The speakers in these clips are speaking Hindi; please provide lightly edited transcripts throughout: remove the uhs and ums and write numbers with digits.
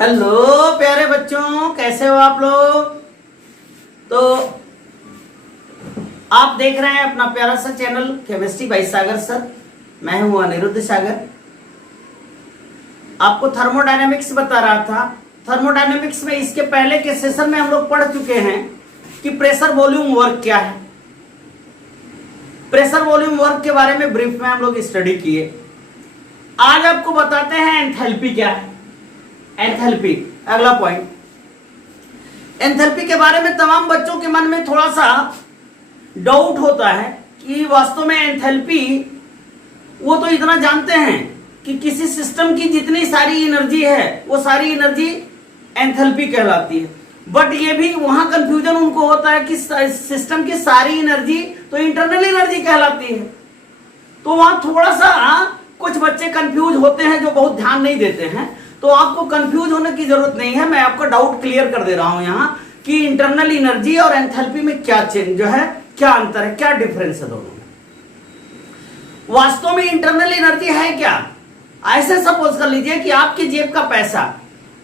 हेलो प्यारे बच्चों, कैसे हो आप लोग। तो आप देख रहे हैं अपना प्यारा सा चैनल केमिस्ट्री बाय सागर सर। मैं हूं अनिरुद्ध सागर। आपको थर्मोडायनेमिक्स बता रहा था। थर्मोडायनेमिक्स में इसके पहले के सेशन में हम लोग पढ़ चुके हैं कि प्रेशर वॉल्यूम वर्क क्या है। प्रेशर वॉल्यूम वर्क के बारे में ब्रीफ में हम लोग स्टडी किए। आज आपको बताते हैं एंथैल्पी क्या है। एंथैल्पी अगला पॉइंट। एंथैल्पी के बारे में तमाम बच्चों के मन में थोड़ा सा डाउट होता है कि वास्तव में एंथैल्पी, वो तो इतना जानते हैं कि किसी सिस्टम की जितनी सारी एनर्जी है वो सारी एनर्जी एंथैल्पी कहलाती है। बट ये भी वहां कंफ्यूजन उनको होता है कि सिस्टम की सारी एनर्जी तो इंटरनल एनर्जी कहलाती है। तो वहां थोड़ा सा कुछ बच्चे कंफ्यूज होते हैं जो बहुत ध्यान नहीं देते हैं। तो आपको कंफ्यूज होने की जरूरत नहीं है, मैं आपका डाउट क्लियर कर दे रहा हूं यहां कि इंटरनल एनर्जी और एंथैल्पी में क्या चेंज जो है, क्या अंतर है, क्या डिफरेंस है दोनों में। वास्तव में इंटरनल एनर्जी है क्या। ऐसे सपोज कर लीजिए कि आपकी जेब का पैसा,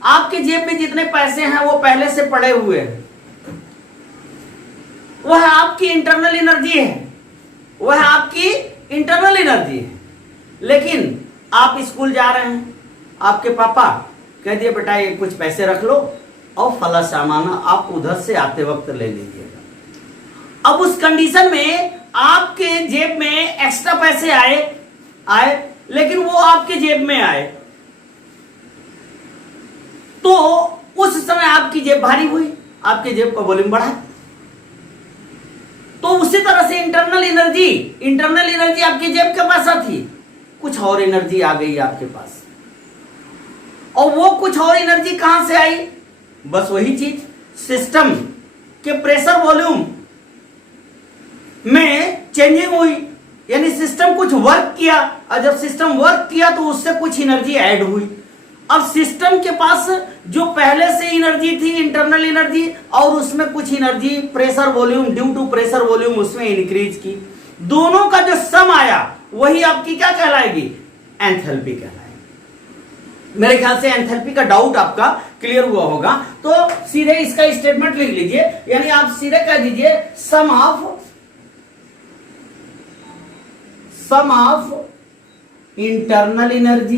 आपकी जेब में जितने पैसे हैं वो पहले से पड़े हुए हैं, वह आपकी इंटरनल एनर्जी है, वह आपकी इंटरनल एनर्जी है। लेकिन आप स्कूल जा रहे हैं, आपके पापा कह दिए बेटा ये कुछ पैसे रख लो और फला सामान आप उधर से आते वक्त ले लीजिएगा। अब उस कंडीशन में आपके जेब में एक्स्ट्रा पैसे आए लेकिन वो आपके जेब में आए, तो उस समय आपकी जेब भारी हुई, आपके जेब का वॉल्यूम बढ़ा। तो उसी तरह से इंटरनल एनर्जी आपकी जेब के पास थी, कुछ और एनर्जी आ गई आपके पास। और वो कुछ और एनर्जी कहां से आई, बस वही चीज सिस्टम के प्रेशर वॉल्यूम में चेंजिंग हुई, यानी सिस्टम कुछ वर्क किया, और जब सिस्टम वर्क किया तो उससे कुछ एनर्जी ऐड हुई। अब सिस्टम के पास जो पहले से एनर्जी थी इंटरनल एनर्जी, और उसमें कुछ energy pressure volume due to pressure volume उसमें इंक्रीज की, दोनों का जो सम आया वही आपकी क्या कहलाएगी, एंथैल्पी कहलाएगी। मेरे ख्याल से एंथैल्पी का डाउट आपका क्लियर हुआ होगा। तो सीधे इसका स्टेटमेंट लिख लीजिए, यानी आप सीधे कह दीजिए sum of internal energy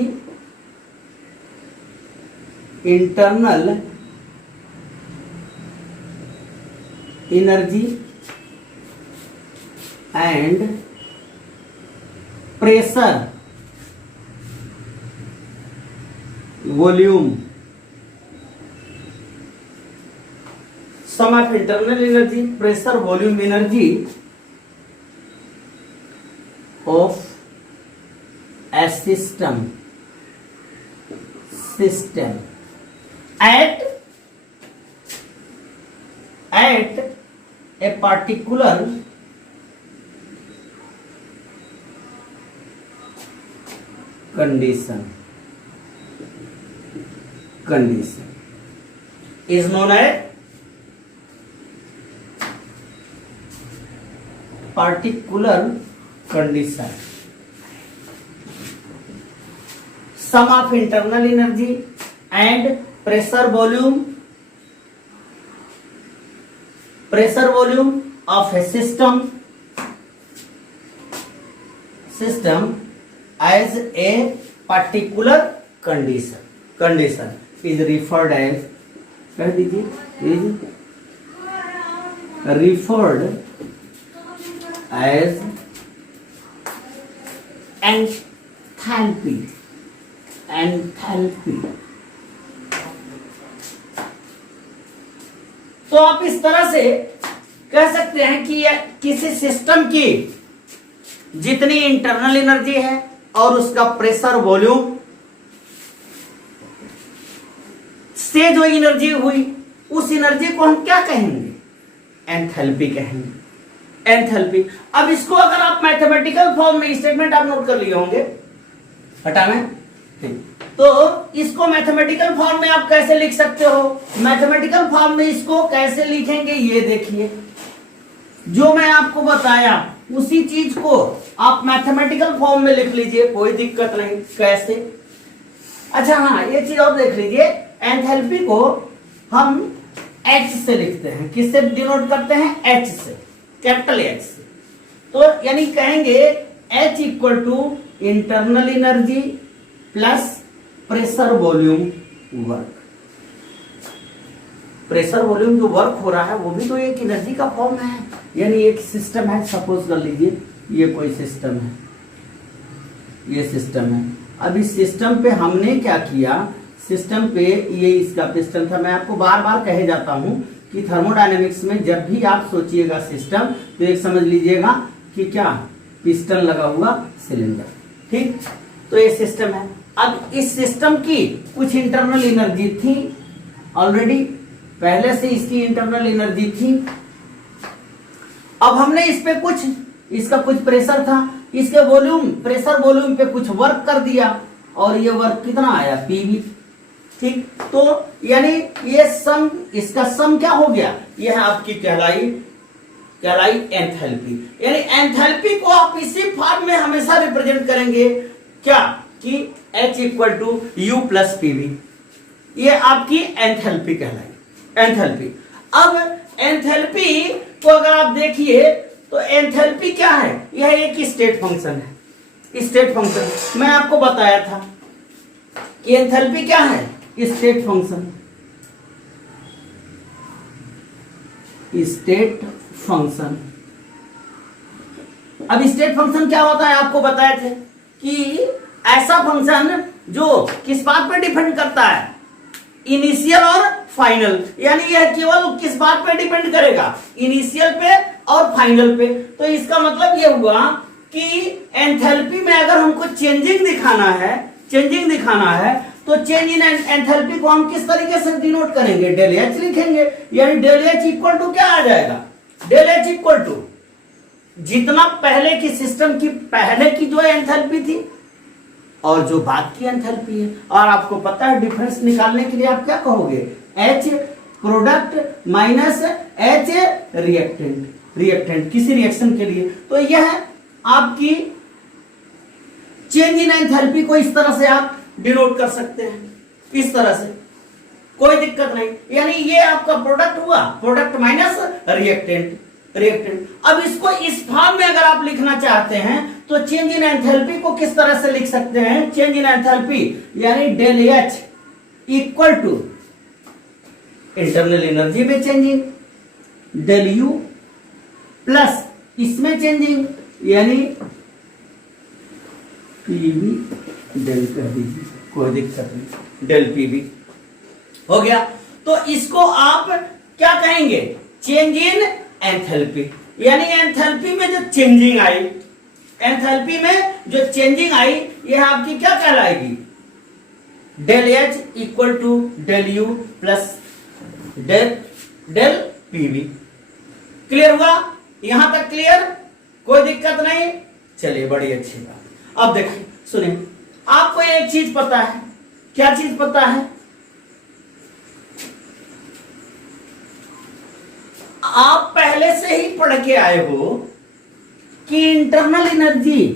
and pressure volume, sum of internal energy pressure volume energy of a system at a particular condition is known as particular condition. Sum of internal energy and pressure volume of a system as a particular condition is referred as, कह दीजिए, is referred as एंथैल्पी। तो आप इस तरह से कह सकते हैं कि किसी सिस्टम की जितनी इंटरनल एनर्जी है और उसका प्रेशर वॉल्यूम से जो एनर्जी हुई, उस एनर्जी को हम क्या कहेंगे, एंथैल्पी कहेंगे। एंथैल्पी। अब इसको अगर आप मैथमेटिकल फॉर्म में, स्टेटमेंट आप नोट कर लिए होंगे, हटावें, तो इसको मैथमेटिकल फॉर्म में आप कैसे लिख सकते हो। मैथमेटिकल फॉर्म में इसको कैसे लिखेंगे ये देखिए, जो मैं आपको बताया उसी चीज को आप मैथमेटिकल फॉर्म में लिख लीजिए, कोई दिक्कत नहीं। कैसे? अच्छा हाँ, ये चीज और देख लीजिए, एंथैल्पी को हम H से लिखते हैं, किससे डिनोट करते हैं? H से, कैपिटल H से। तो यानी कहेंगे H equal to internal energy plus pressure volume work. Pressure volume जो वर्क हो रहा है वो भी तो एक एनर्जी का फॉर्म है। यानी एक सिस्टम है, सपोज कर लीजिए ये कोई सिस्टम है, ये सिस्टम है। अब इस सिस्टम पे हमने क्या किया, सिस्टम पे ये इसका पिस्टन था। मैं आपको बार बार कहे जाता हूं कि थर्मोडायनेमिक्स में जब भी आप सोचिएगा सिस्टम, तो एक समझ लीजिएगा कि क्या, पिस्टन लगा हुआ सिलेंडर, ठीक। तो ये सिस्टम है। अब इस सिस्टम की कुछ इंटरनल एनर्जी थी, ऑलरेडी पहले से इसकी इंटरनल एनर्जी थी। अब हमने इस पे कुछ, इसका कुछ प्रेशर था, इसके वॉल्यूम, प्रेशर वॉल्यूम पे कुछ वर्क कर दिया और ये वर्क कितना आया? पीवी, ठीक। तो यानी ये सम, इसका सम क्या हो गया? यह आपकी कहलाई एंथैल्पी। यानी एंथैल्पी को आप इसी फॉर्म में हमेशा रिप्रेजेंट करेंगे, क्या, कि H equal to U plus PV. ये आपकी एंथैल्पी कहलाई, एंथैल्पी। अब एंथैल्पी को अगर आप देखिए तो एंथैल्पी क्या है? यह एक स्टेट फंक्शन है। स्टेट फंक्शन मैं आपको बताया था कि एंथैल्पी क्या है? State function, state function. अब स्टेट फंक्शन क्या होता है आपको बताए थे कि ऐसा फंक्शन जो किस बात पर डिपेंड करता है? इनिशियल और फाइनल। यानी यह केवल किस बात पे डिपेंड करेगा? इनिशियल पे और फाइनल पे। तो इसका मतलब यह हुआ कि एंथैल्पी में अगर हमको चेंजिंग दिखाना है तो चेंज इन एंथैल्पी को हम किस तरीके से डिनोट करेंगे? डेल एच लिखेंगे। यानी डेल एच इक्वल टू क्या आ जाएगा? डेल एच इक्वल टू जितना पहले की सिस्टम की पहले की जो एंथैल्पी थी और जो बाद की एंथैल्पी है। और आपको पता है डिफरेंस निकालने के लिए आप क्या कहोगे? H product minus H reactant किसी रिएक्शन के लिए। तो यह आपकी चेंज इन एंथैल्पी को इस तरह से आप डिनोट कर सकते हैं, इस तरह से, कोई दिक्कत नहीं। यानी ये आपका प्रोडक्ट हुआ, प्रोडक्ट माइनस रिएक्टेंट। अब इसको इस फॉर्म में अगर आप लिखना चाहते हैं तो चेंज इन एंथैल्पी को किस तरह से लिख सकते हैं? चेंज इन एंथैल्पी यानी del H equal to internal energy में चेंजिंग, डेल यू प्लस इसमें चेंजिंग यानी पीवी डेल कर दीजिए, कोई दिक्कत नहीं, डेल पीवी हो गया। तो इसको आप क्या कहेंगे? Change in enthalpy. यानी एंथैल्पी में जो चेंजिंग आई, एंथैल्पी में जो चेंजिंग आई, यह आपकी क्या कहलाएगी? Del H equal to del U plus del PV. Clear हुआ? यहां तक क्लियर? कोई दिक्कत नहीं? चलिए, बड़ी अच्छी बात। अब देखिए, सुनिए, आपको एक चीज पता है। क्या चीज पता है? आप पहले से ही पढ़ के आए हो कि internal energy,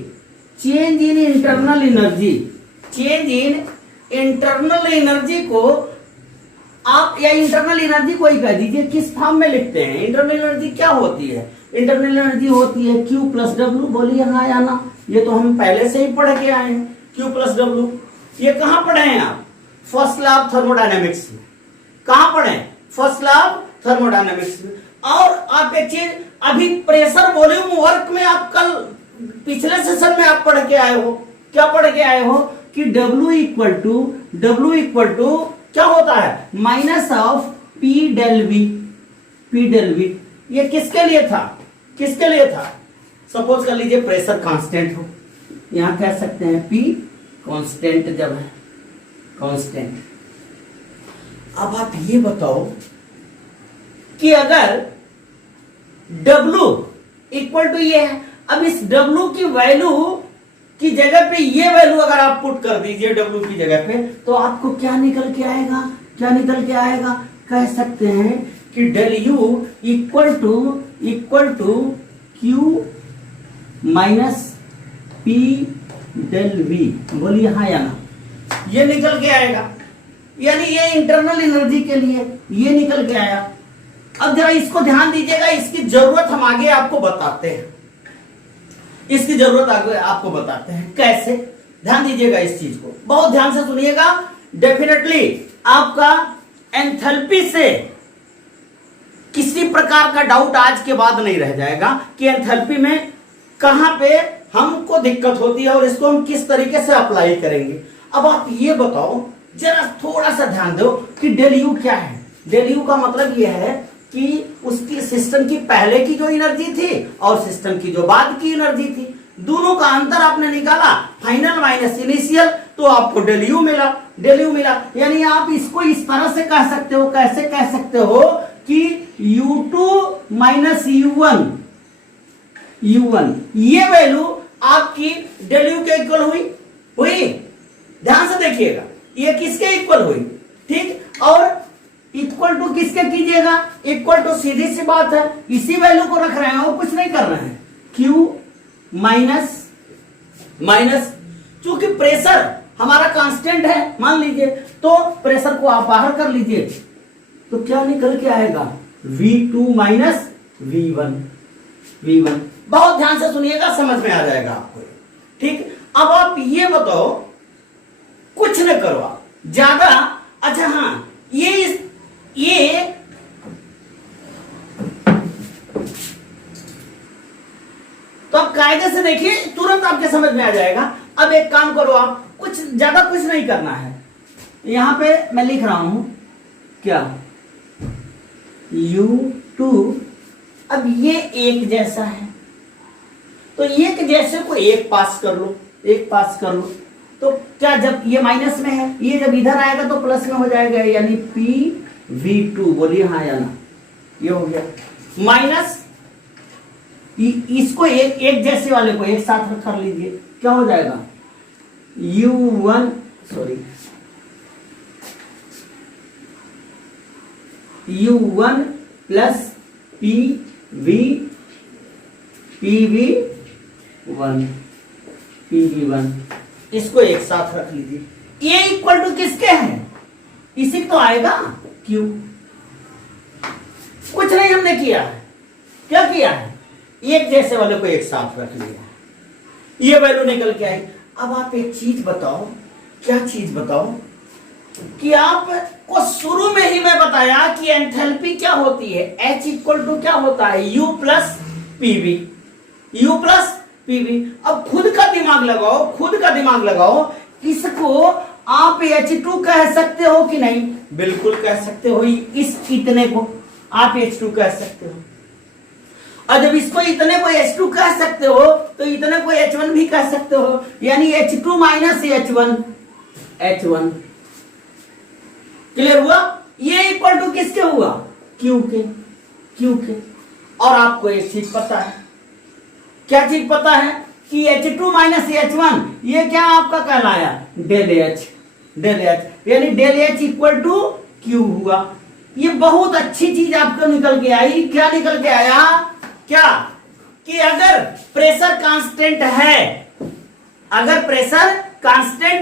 change in internal energy, change in internal energy को आप, या इंटरनल एनर्जी को ही कह दीजिए, किस फॉर्म में लिखते हैं? इंटरनल एनर्जी क्या होती है? इंटरनल एनर्जी होती है Q प्लस डब्ल्यू। बोलिए हाँ या ना? ये तो हम पहले से ही पढ़ के आए हैं, Q प्लस डब्ल्यू। ये कहां पढ़े हैं आप? फर्स्ट लॉ ऑफ थर्मोडायनेमिक्स में। कहां पढ़े? फर्स्ट लॉ ऑफ थर्मोडायनेमिक्स में। और आप एक चीज, अभी प्रेशर वॉल्यूम वर्क में आप कल पिछले सेशन में आप पढ़ के आए हो। क्या पढ़ के आए हो? कि W इक्वल टू क्या होता है? Minus of P del V। ये किसके लिए था? किसके लिए था? सपोज कर लीजिए प्रेशर कांस्टेंट हो, यहां कह सकते हैं P कांस्टेंट जब है, कांस्टेंट। अब आप ये बताओ कि अगर W इक्वल टू ये है, अब इस W की वैल्यू की जगह पे ये वैल्यू अगर आप पुट कर दीजिए W की जगह पे, तो आपको क्या निकल के आएगा? क्या निकल के आएगा? कह सकते हैं कि del U equal to Q minus P del V। बोलिए हाँ या ना? ये निकल के आएगा। यानी ये इंटरनल एनर्जी के लिए ये निकल के आया। अब जरा इसको ध्यान दीजिएगा, इसकी जरूरत हम आगे आपको बताते हैं, इसकी जरूरत आगे आपको बताते हैं कैसे। ध्यान दीजिएगा इस चीज को, बहुत ध्यान से सुनिएगा। डेफिनेटली आपका एंथैल्पी से किसी प्रकार का डाउट आज के बाद नहीं रह जाएगा कि एंथैल्पी में कहां पे हमको दिक्कत होती है और इसको हम किस तरीके से अप्लाई करेंगे। अब आप ये बताओ, जरा थोड़ा सा ध्यान दो कि डेल यू क्या है। डेल यू का मतलब यह है कि उसकी सिस्टम की पहले की जो एनर्जी थी और सिस्टम की जो बाद की एनर्जी थी, दोनों का अंतर आपने निकाला, फाइनल माइनस इनिशियल, तो आपको डेल यू मिला। डेल यू मिला यानी आप इसको इस तरह से कह सकते हो, कैसे कह सकते हो कि U2 माइनस U1, ये वैल्यू आपकी डेल यू के इक्वल हुई। ध्यान से देखिएगा, ये किसके इक्वल हुई, ठीक। और इक्वल टू किसके कीजिएगा, इक्वल टू सीधी सी बात है, इसी वैल्यू को रख रहे हैं और कुछ नहीं कर रहे हैं। Q माइनस चूंकि प्रेशर हमारा कांस्टेंट है मान लीजिए, तो प्रेशर को आप बाहर कर लीजिए, तो क्या निकल के आएगा, V2 माइनस V1। बहुत ध्यान से सुनिएगा, समझ में आ जाएगा आपको, ठीक। अब आप ये बताओ, कुछ न करो आप ज्यादा। अच्छा हाँ, ये तो आप कायदे से देखिए, तुरंत आपके समझ में आ जाएगा। अब एक काम करो, आप कुछ ज्यादा कुछ नहीं करना है। यहां पे मैं लिख रहा हूं क्या, U2। अब ये एक जैसा है, तो एक जैसे को एक पास कर लो, तो क्या जब ये माइनस में है, ये जब इधर आएगा तो प्लस में हो जाएगा, यानी PV2। बोलिए हाँ या ना, ये हो गया माइनस। इसको एक जैसे वाले को एक साथ कर लीजिए, क्या हो जाएगा, U1 प्लस PV1, इसको एक साथ रख लीजिए। ये इक्वल टू किसके हैं, इसी तो आएगा Q। कुछ नहीं हमने किया है, क्या किया है, एक जैसे वाले को एक साथ रख लिया, ये वैल्यू निकल के आई। अब आप एक चीज बताओ, क्या चीज बताओ, कि आपको शुरू में ही मैं बताया कि एंथैल्पी क्या होती है, H इक्वल टू क्या होता है, U प्लस पीवी। अब खुद का दिमाग लगाओ, इसको आप H2 कह सकते हो कि नहीं, बिल्कुल कह सकते हो। इस इतने को आप H2 कह सकते हो, और जब इसको इतने को H2 कह सकते हो तो इतने को H1 भी कह सकते हो, यानी H2 माइनस H1। क्लियर हुआ, ये इक्वल टू किसके हुआ, Q के। और आपको एक चीज पता है, क्या चीज पता है, कि H2 माइनस H1 ये क्या आपका कहलाया, डेल H, यानी del H equal to Q हुआ। ये बहुत अच्छी चीज आपको निकल के आई। क्या निकल के आया, क्या, कि अगर प्रेशर कांस्टेंट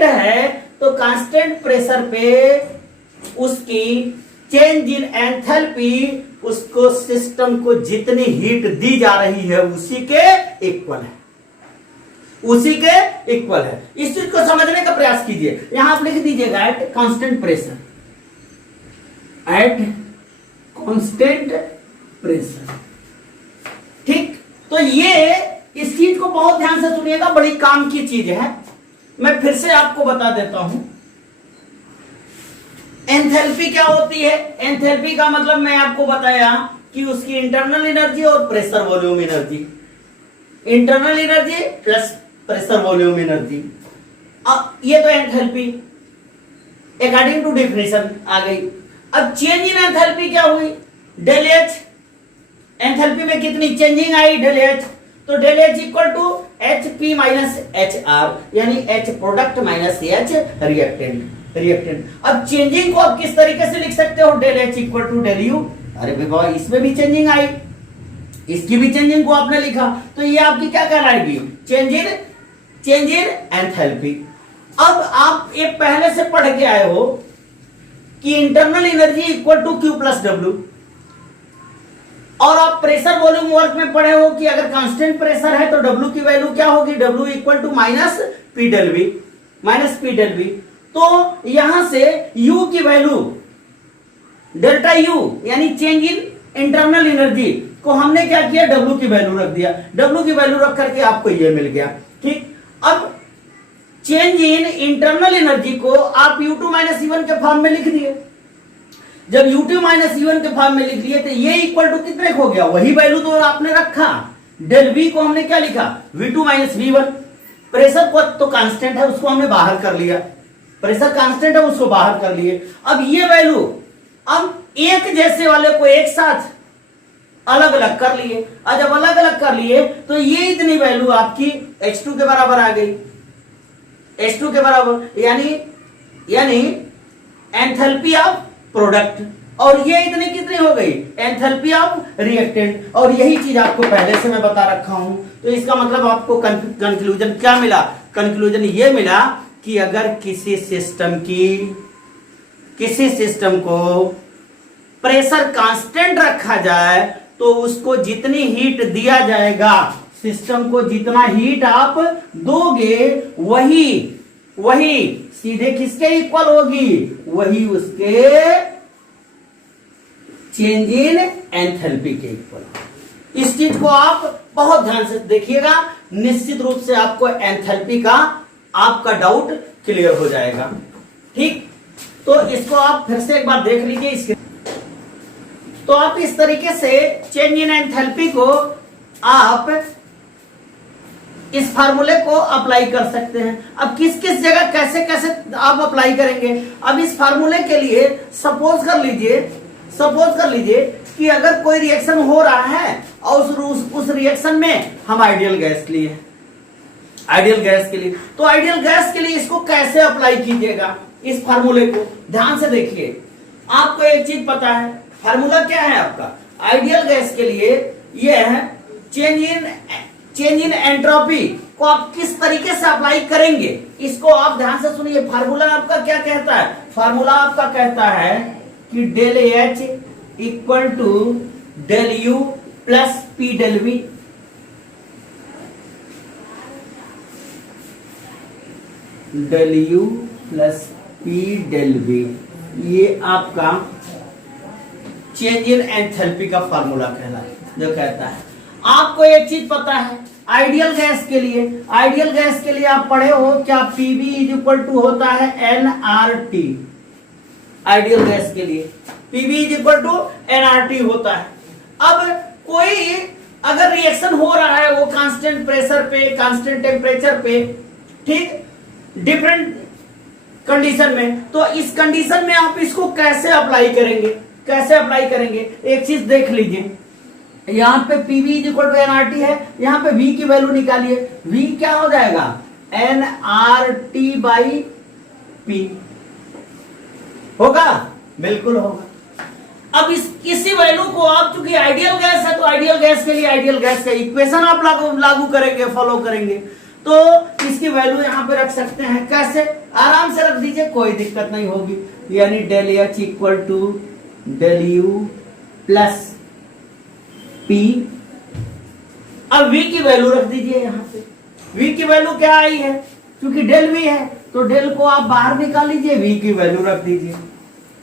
है, तो कांस्टेंट प्रेशर पे उसकी चेंज इन एंथैल्पी, उसको सिस्टम को जितनी हीट दी जा रही है उसी के इक्वल है। इस चीज को समझने का प्रयास कीजिए। यहां आप लिख दीजिएगा एट कांस्टेंट प्रेशर, ठीक। तो ये इस चीज को बहुत ध्यान से सुनिएगा, बड़ी काम की चीज है। मैं फिर से आपको बता देता हूं एंथैल्पी क्या होती है। एंथैल्पी का मतलब मैं आपको बताया कि उसकी इंटरनल एनर्जी और pressure volume energy, internal energy plus pressure volume energy. अब ये तो एंथैल्पी अकॉर्डिंग टू डेफिनेशन आ गई। अब चेंज इन एंथैल्पी क्या हुई, डेल एच। एंथैल्पी में कितनी चेंजिंग आई, डेल एच। तो del H equal to H P minus H R, यानी H product minus H reactant. अब चेंजिंग को आप किस तरीके से लिख सकते हो, del H equal to del U. अरे बाबा, इसमें भी चेंजिंग आई, इसकी भी चेंजिंग को आपने लिखा, तो ये आपकी क्या कहलाएगी, चेंज इन एंथैल्पी। अब आप ये पहले से पढ़ के आए हो कि internal energy equal to Q plus W. और आप प्रेशर वॉल्यूम वर्क में पढ़े हो कि अगर कांस्टेंट प्रेशर है तो डब्ल्यू की वैल्यू क्या होगी, W equal to minus P del V, minus P del V. तो यहां से यू की वैल्यू डेल्टा यू यानी चेंज इन इंटरनल एनर्जी को हमने क्या किया, डब्ल्यू की वैल्यू रख दिया। डब्ल्यू की वैल्यू रख करके आपको ये मिल गया। ठीक, अब चेंज इन इंटरनल एनर्जी को आप U2 माइनस E1 के फॉर्म में लिख दिए। जब U2 माइनस E1 के फॉर्म में लिख दिए तो ये इक्वल टू कितने हो गया, वही वैल्यू तो आपने रखा। डेल V को हमने क्या लिखा, V2 माइनस V1। प्रेशर को तो कांस्टेंट है, उसको हमने बाहर कर लिया, प्रेशर कांस्टेंट है उसको बाहर कर लिए। अब ये वैल्यू अब एक जैसे वाले को एक साथ अलग अलग कर लिए, और जब अलग अलग कर लिए तो ये इतनी वैल्यू आपकी H2 के बराबर आ गई, H2 के बराबर, यानी एंथैल्पी ऑफ प्रोडक्ट। और ये इतनी कितनी हो गई, एंथैल्पी ऑफ रिएक्टेंट। और यही चीज आपको पहले से मैं बता रखा हूं। तो इसका मतलब आपको कंक्लूजन क्या मिला, कंक्लूजन ये मिला कि अगर किसी सिस्टम को प्रेशर कांस्टेंट रखा जाए तो उसको जितनी हीट दिया जाएगा, सिस्टम को जितना हीट आप दोगे वही सीधे किसके इक्वल होगी, वही उसके चेंज इन एंथैल्पी के इक्वल। इस चीज को आप बहुत ध्यान से देखिएगा, निश्चित रूप से आपको एंथैल्पी का आपका डाउट क्लियर हो जाएगा। ठीक, तो इसको आप फिर से एक बार देख लीजिए। इसके तो आप इस तरीके से चेंज इन एंथैल्पी को आप इस फार्मूले को अप्लाई कर सकते हैं। अब किस किस जगह कैसे कैसे आप अप्लाई करेंगे, अब इस फार्मूले के लिए सपोज कर लीजिए कि अगर कोई रिएक्शन हो रहा है और उस रिएक्शन में हम आइडियल गैस लिए, आइडियल गैस के लिए, तो आइडियल गैस के लिए इसको कैसे अप्लाई कीजिएगा, इस फार्मूले को ध्यान से देखिए। आपको एक चीज पता है, फार्मूला क्या है आपका आइडियल गैस के लिए, ये है चेंज इन एंट्रोपी को आप किस तरीके से अप्लाई करेंगे, इसको आप ध्यान से सुनिए। फार्मूला आपका क्या कहता है, फार्मूला आपका कहता है कि del H equal to del U plus P del V। Del U plus P del V, ये आपका चेंज इन एंथैल्पी का फार्मूला जो कहता है। आपको एक चीज पता है, आइडियल गैस के लिए आप पढ़े हो क्या, PV इज इक्वल टू होता है nRT। आइडियल गैस के लिए PV is equal to nRT होता है। अब कोई अगर रिएक्शन हो रहा है वो कांस्टेंट प्रेशर पे, कांस्टेंट टेम्परेचर पे, ठीक, डिफरेंट कंडीशन में, तो इस कंडीशन में आप इसको कैसे अप्लाई करेंगे, एक चीज देख लीजिए। यहां पे PV is equal to nRT है, यहां पे V की वैल्यू निकालिए, V क्या हो जाएगा, nRT बाई P होगा, बिल्कुल होगा। अब इसी वैल्यू को आप, चूंकि आइडियल गैस है तो आइडियल गैस के लिए आइडियल गैस का इक्वेशन आप लागू करेंगे, फॉलो करेंगे, तो इसकी वैल्यू यहां पे रख सकते हैं। कैसे, आराम से रख दीजिए, कोई दिक्कत नहीं होगी। यानी del H equal to del U plus P। अब V की वैल्यू रख दीजिए यहां पे। V की वैल्यू क्या आई है, क्योंकि डेल V है तो डेल को आप बाहर निकाल लीजिए, V की वैल्यू रख दीजिए।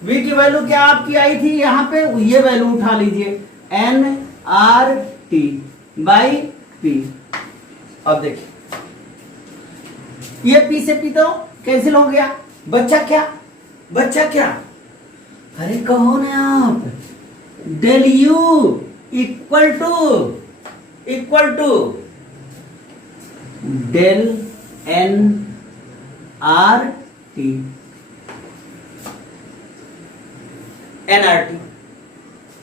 V की वैल्यू क्या आपकी आई थी यहां पे, ये वैल्यू उठा लीजिए, nRT बाई P। अब देखिए ये P से P तो कैंसिल हो गया, बच्चा क्या, अरे कहो ना आप, del U equal to del nRT।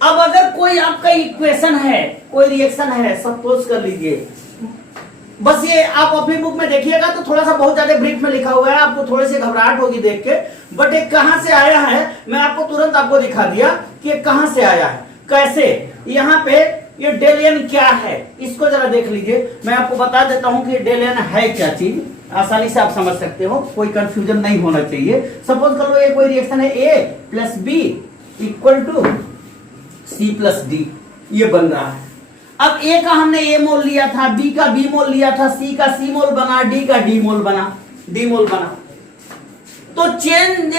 अब अगर कोई आपका इक्वेशन है, कोई रिएक्शन है, सपोज कर लीजिए, बस ये आप अपनी बुक में देखिएगा तो थोड़ा सा बहुत ज्यादा ब्रीफ में लिखा हुआ है, आपको थोड़ी सी घबराहट होगी देख के, बट ये कहां से आया है मैं आपको तुरंत आपको दिखा दिया कि ये कहां से आया है, कैसे। यहाँ पे ये डेल N क्या है, इसको जरा देख लीजिए। मैं आपको बता देता हूं कि डेल N है क्या चीज। आसानी से आप समझ सकते हो, कोई कंफ्यूजन नहीं होना चाहिए। सपोज कर लो ये कोई रिएक्शन है A plus B equal to C plus D, ये बन रहा है। अब A का हमने A मोल लिया था, B का B मोल लिया था, C का C मोल बना, D का D मोल बना। तो change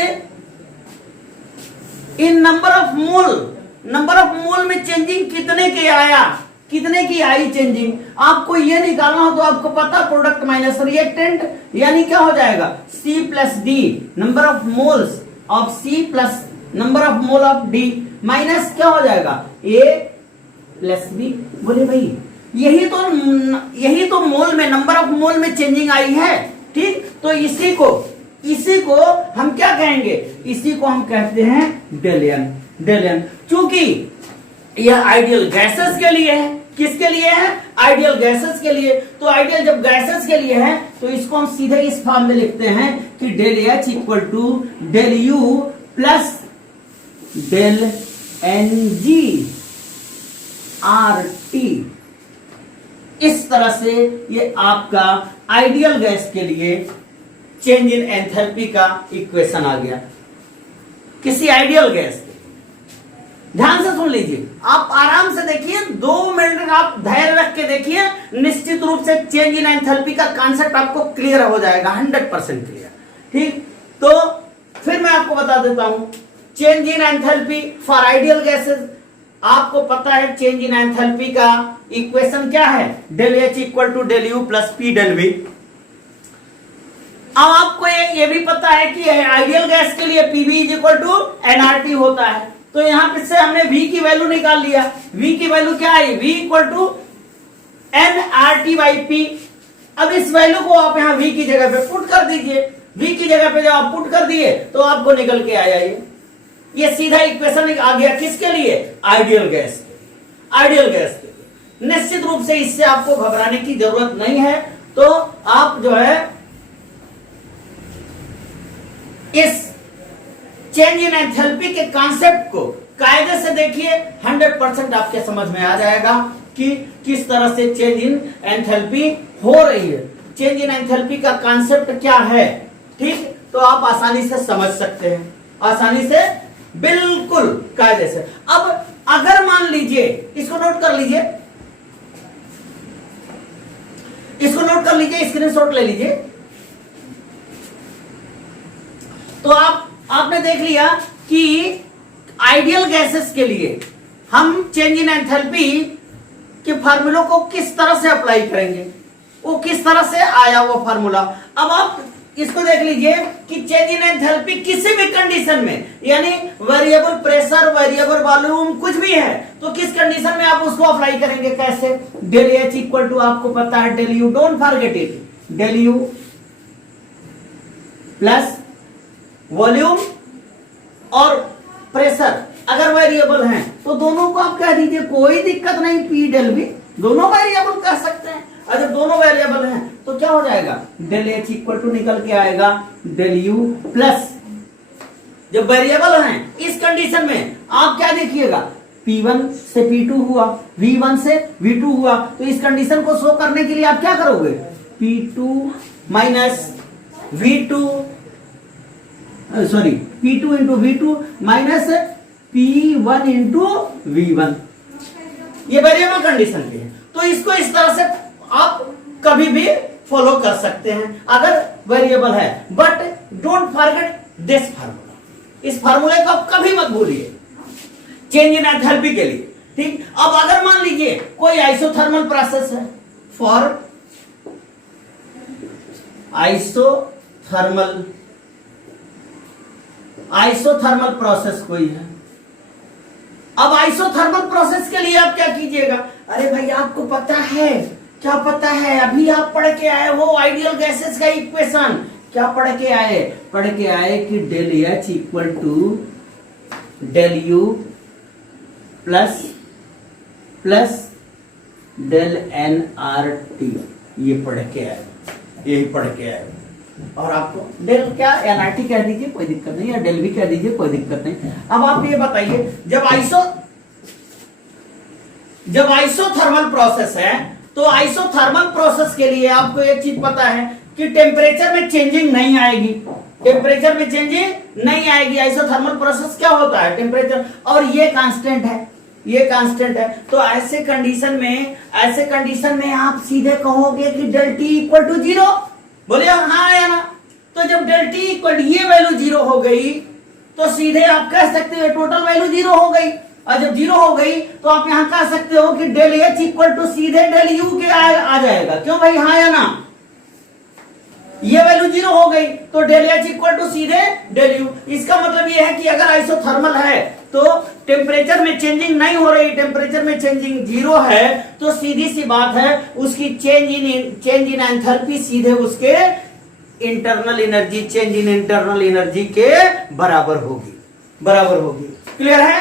in number of mole में चेंजिंग कितने की आई चेंजिंग, आपको ये निकालना हो तो आपको पता प्रोडक्ट माइनस रिएक्टेंट, यानी क्या हो जाएगा C plus D, number of moles of C plus number of mole of D minus क्या हो जाएगा A प्लस B। बोले भाई यही तो मोल में नंबर ऑफ मोल में चेंजिंग आई है, ठीक। तो इसी को हम क्या कहेंगे, इसी को हम कहते हैं डेलियन। चूंकि यह आइडियल गैसेस के लिए है, किसके लिए है, आइडियल गैसेस के लिए। तो आइडियल जब गैसेस के लिए है तो इसको हम सीधे इस फॉर्म में लिखते हैं कि del H equal to del U plus del N G R T. इस तरह से ये आपका आइडियल गैस के लिए चेंज इन एंथैल्पी का इक्वेशन आ गया, किसी आइडियल गैस के। ध्यान से सुन लीजिए, आप आराम से देखिए, 2 मिनट आप धैर्य रख के देखिए, निश्चित रूप से चेंज इन एंथैल्पी का कॉन्सेप्ट आपको क्लियर हो जाएगा, 100% क्लियर, ठीक। तो फिर मैं आपको बता देता हूं change in enthalpy for ideal gases. आपको पता है चेंज इन एंथैल्पी का इक्वेशन क्या है, del H equal to del U plus P del V. अब आपको ये भी पता है कि आइडियल गैस के लिए PV is equal to NRT होता है। तो यहां पे से हमने V की वैल्यू निकाल लिया। V की वैल्यू क्या आई, V equal to NRT by P. अब इस वैल्यू को आप यहां V की जगह पे पुट कर दीजिए। V की जगह पे जब आप पुट कर दिए तो आपको निकल के आया ये सीधा इक्वेशन आ गया, किसके लिए, आइडियल गैस के। आइडियल गैस के लिए निश्चित रूप से इससे आपको घबराने की जरूरत नहीं है। तो आप जो है इस चेंज इन एंथैल्पी के कॉन्सेप्ट को कायदे से देखिए, 100% आपके समझ में आ जाएगा कि किस तरह से चेंज इन एंथैल्पी हो रही है, चेंज इन एंथैल्पी का कॉन्सेप्ट क्या है, ठीक। तो आप आसानी से समझ सकते हैं, आसानी से, बिल्कुल कायदे से। अब अगर मान लीजिए, इसको नोट कर लीजिए, स्क्रीनशॉट ले लीजिए। तो आपने देख लिया कि आइडियल गैसेस के लिए हम चेंज इन एंथैल्पी के फार्मूलों को किस तरह से अप्लाई करेंगे, वो किस तरह से आया वो फार्मूला। अब आप इसको देख लीजिए कि चेंज इन एंथैल्पी किसी भी कंडीशन में, यानी वेरिएबल प्रेशर, वेरिएबल वॉल्यूम, कुछ भी है तो किस कंडीशन में आप उसको अप्लाई करेंगे, कैसे, डेल एच इक्वल टू आपको पता है del U, don't forget it, del U plus volume और प्रेशर अगर वेरिएबल हैं तो दोनों को आप कह दीजिए, कोई दिक्कत नहीं, पी डेल वी, दोनों वेरिएबल कह सकते हैं। अगर दोनों वेरिएबल हैं तो क्या हो जाएगा, डेल एच इक्वल टू निकल के आएगा डेल यू प्लस, जब वेरिएबल हैं इस कंडीशन में आप क्या देखिएगा, P1 से P2 हुआ, V1 से V2 हुआ। तो इस कंडीशन को शो करने के लिए आप क्या करोगे, P2 minus V2 sorry P2 into V2 minus P1 into V1, ये वेरिएबल कंडीशन की है। तो इसको इस तरह से आप कभी भी फॉलो कर सकते हैं अगर वेरिएबल है, but don't forget this formula, इस फार्मूले को आप कभी मत भूलिए चेंज इन एंथैल्पी के लिए, ठीक। अब अगर मान लीजिए कोई आइसोथर्मल प्रोसेस है, फॉर आइसोथर्मल प्रोसेस कोई है। अब आइसोथर्मल प्रोसेस के लिए आप क्या कीजिएगा, अरे भाई आपको पता है, क्या पता है, अभी आप पढ़ के आए वो आइडियल गैसेस का इक्वेशन, क्या पढ़ के आए कि del H equal to del U plus del N R T, ये पढ़ के आए, यही पढ़ के आए। और आपको डेल क्या एनआरटी कह दीजिए, कोई दिक्कत नहीं, या डेल भी कह दीजिए, कोई दिक्कत नहीं। अब आप ये बताइए, जब आइसोथर्मल प्रोसेस है तो आइसोथर्मल प्रोसेस के लिए आपको एक चीज पता है कि टेम्परेचर में चेंजिंग नहीं आएगी, टेम्परेचर में चेंजिंग नहीं आएगी। आइसोथर्मल प्रोसेस क्या होता है, टेम्परेचर, और ये कांस्टेंट है, ये कांस्टेंट है। तो ऐसे कंडीशन में आप सीधे कहोगे कि डेल टी इक्वल टू 0, बोले हाँ या ना। तो जब डेल टी इक्वल ये वैल्यू 0 हो गई तो सीधे आप कह सकते हो टोटल वैल्यू 0 हो गई, और जब 0 हो गई तो आप यहां कह सकते हो कि डेल एच इक्वल टू सीधे डेल यू के आ जाएगा। क्यों भाई, हाँ या ना? ये वैल्यू 0 हो गई तो डेल एच इक्वल टू सीधे डेल यू। इसका मतलब ये है कि अगर आइसोथर्मल है तो टेम्परेचर में चेंजिंग नहीं हो रही, टेम्परेचर में चेंजिंग 0 है, तो सीधी सी बात है उसकी चेंज इन एंथैल्पी सीधे उसके internal energy, change in internal energy के बराबर होगी, बराबर होगी। क्लियर है?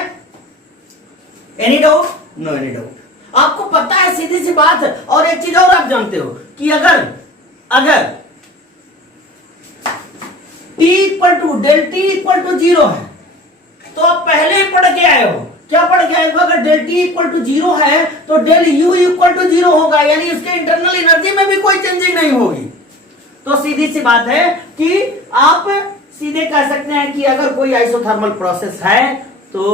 Any doubt? No any doubt. आपको पता है, सीधी सी बात है। और एक चीज और आप जानते हो कि अगर T equal to del T equal to 0 है तो आप पहले ही पढ़ के आए हो, क्या पढ़ के आए हो? अगर डेल टी इक्वल टू 0 है तो डेल यू इक्वल टू 0 होगा, यानी उसके इंटरनल एनर्जी में भी कोई चेंजिंग नहीं होगी। तो सीधी सी बात है कि आप सीधे कह सकते हैं कि अगर कोई आइसोथर्मल प्रोसेस है तो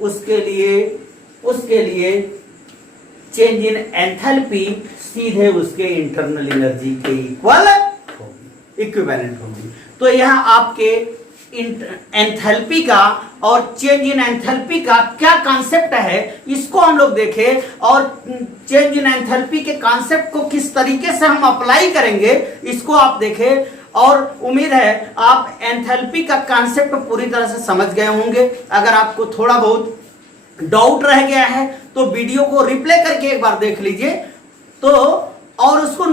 उसके लिए चेंज इन एंथैल्पी सीधे उसके इंटरनल एनर्जी के इक्वल होगी, इक्विवेलेंट होगी। तो यह आपके एंथैल्पी का और चेंज इन एंथैल्पी का क्या कॉन्सेप्ट है, इसको हम लोग देखें, और चेंज इन एंथैल्पी के कॉन्सेप्ट को किस तरीके से हम अप्लाई करेंगे इसको आप देखें। और उम्मीद है आप एंथैल्पी का कॉन्सेप्ट पूरी तरह से समझ गए होंगे। अगर आपको थोड़ा बहुत डाउट रह गया है तो वीडियो को रिप्ले करके एक बार देख लीजिए, तो और उसको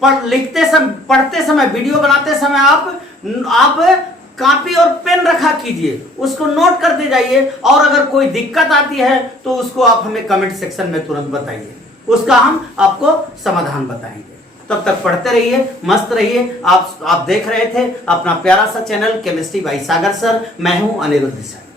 पढ़ते समय, वीडियो बनाते समय आप कॉपी और पेन रखा कीजिए, उसको नोट करते जाइए, और अगर कोई दिक्कत आती है तो उसको आप हमें कमेंट सेक्शन में तुरंत बताइए, उसका हम आपको समाधान बताएंगे। तब तक पढ़ते रहिए, मस्त रहिए। आप देख रहे थे अपना प्यारा सा चैनल केमिस्ट्री बाय सागर सर, मैं हूं अनिरुद्ध सर।